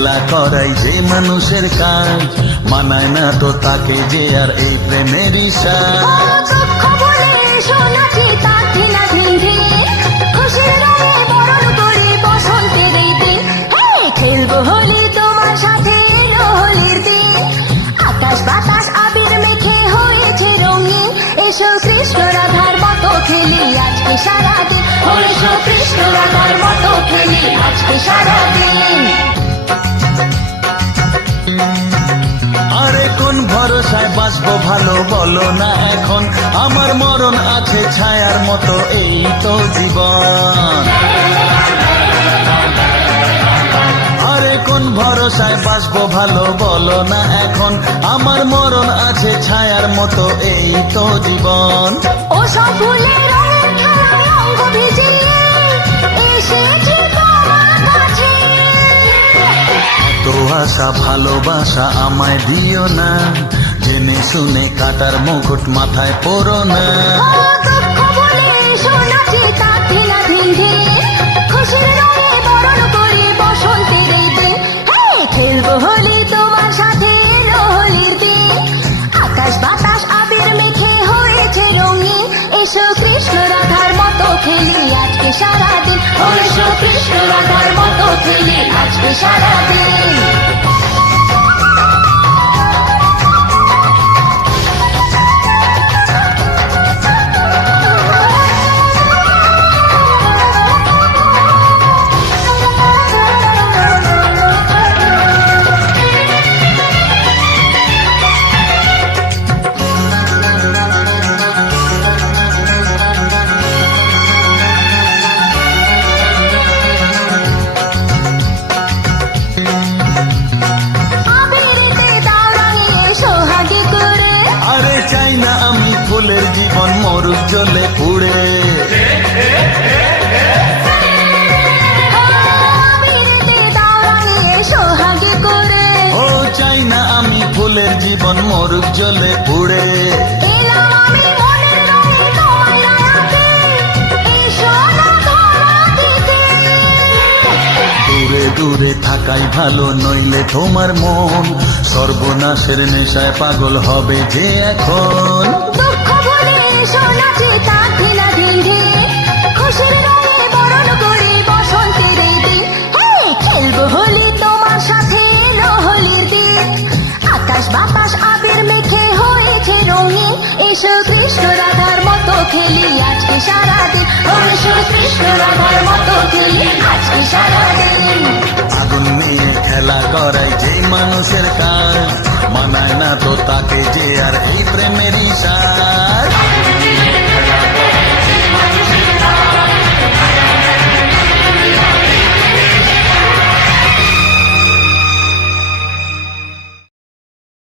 খেলা করাই যে মানুষের কাজ, মানায় না তো তাকে যে আর এই প্রেমের ইশারা। দুঃখ বলে এসো নাচি তার ঢিলা ঢিল খুশির রঙে বরণ করি বসন্তের এই দিন। খেলবো হোলি তোমার সাথে এলো হোলির দিন, আকাশ বাতাস আবির মেখে হয়েছে রঙিন। এসো কৃষ্ণ রাধার মতো খেলি আজকে সারাদিন, এসো কৃষ্ণ রাধার মতো খেলি আজকে সারাদিন। আরে কোন ভরসায় বাঁচবো ভালো বলো না এখন, আমার মরণ আছে ছায়ার মতো এই তো জীবন। আরে কোন ভরসায় বাঁচবো ভালো বলো না এখন, আমার মরণ আছে ছায়ার মতো এই তো জীবন। ও সব ফুলের রঙের খেলায় অঙ্গ ভিজিয়ে এসেছি তোমার কাছে। তো আশা ভালোবাসা আমায় দিও না, জেনে শুনে কাটার মুকুট মাথায় পরো না। দুঃখ বলে এসো নাচি তার ঢিলা ঢিল খুশির রঙে বরণ করি বসন্তের এই দিন। খেলবো হোলি তোমার সাথে এলো হোলির দিন, আকাশ বাতাস আবির মেখে হয়েছে রঙিন। এসো কৃষ্ণ রাধার মতো খেলি আজকে সারাদিন, এসো কৃষ্ণ রাধার মতো খেলি আজকে সারাদিন। আরে চাই না আমি ফুলের জীবন মরুক জলে পুড়ে। ও চাই না আমি ফুলের জীবন মরুক জলে পুড়ে। দূরে দূরে থাকাই ভালো, নইলে তোমার মন সর্বনাশের নেশায় পাগল হবে যে এখন। দুঃখ বলে এসো নাচি তার ঢিলা ঢিল খুশির রঙে বরণ করি বসন্তের এই দিন। খেলবো হোলি তোমার সাথে এলো হোলির দিন, আকাশ বাতাস আবির মেখে হয়েছে রঙিন। এসো কৃষ্ণ রাধার মতো খেলি আজকে সারাদিন, এসো কৃষ্ণ রাধার মতো খেলি আজকে সারাদিন। আগুন নিয়ে খেলা করাই যে মানুষের কাজ, মানায় না তো তাকে যে আর এই প্রেমের ইশারা।